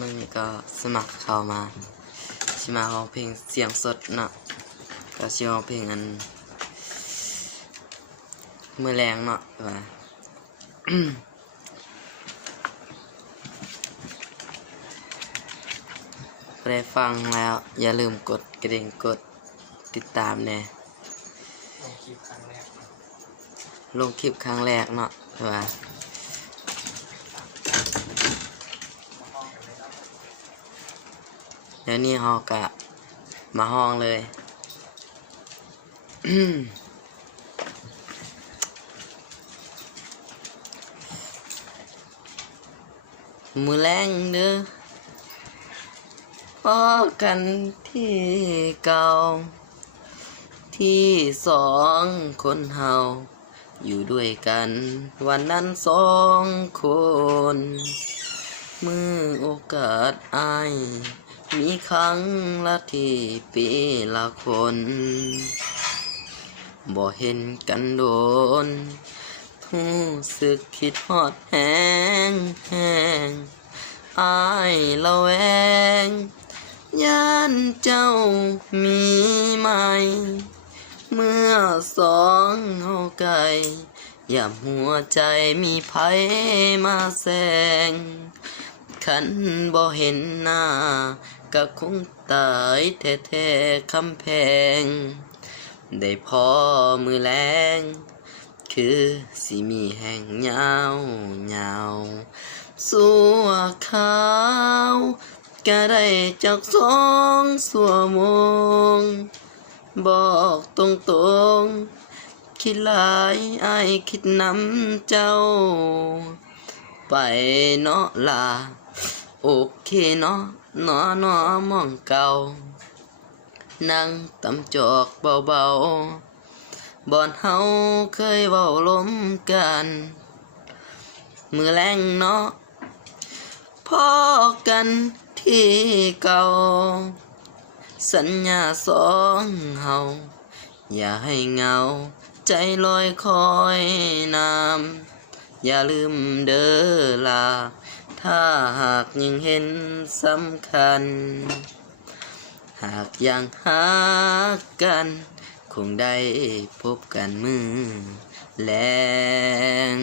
มึงนี่ก็สมัครเข้ามาชิมาร้องเพลงเสียงสดเนาะก็ชิร้องเพลงอันมือแรงเนาะว่า ได้ฟังแล้วอย่าลืมกดกระดิ่งกดติดตามแน่ลงคลิปครั้งแรกเนาะว่าเดี๋ยวนี้เราก็มาห้องเลย มือแรงเด้อพอกันที่เก่าที่สองคนเฮาอยู่ด้วยกันวันนั้นสองคนมือโอกาสอายมีครั้งละที่ปีละคนบ่เห็นกันโดนรู้สึกคิดฮอดแหงอายละแวงย่านเจ้ามีไหมเมื่อสองเฮาไกลย่าหัวใจมีไผมาแสงคันบ่เห็นหน้าก็คงตายแท้ๆคำแพงได้พอมือแรงคือสิมีแห่งยาวสัวขาวก็ได้จาก2 ชั่วโมงบอกตรงคิดหลายอายคิดนำเจ้าไปเนาะล่ะโอเคเนาะมองเก่านั่งตำจอกเบาๆบ่อนเฮาเคยเว้าลมกันมือแรงเนาะพอกันที่เก่าสัญญาสองเฮาอย่าให้เหงาใจลอยคอยน้ำอย่าลืมเด้อล่ะถ้าหากยังเห็นสำคัญหากยังหากันคงได้พบกันมือแลง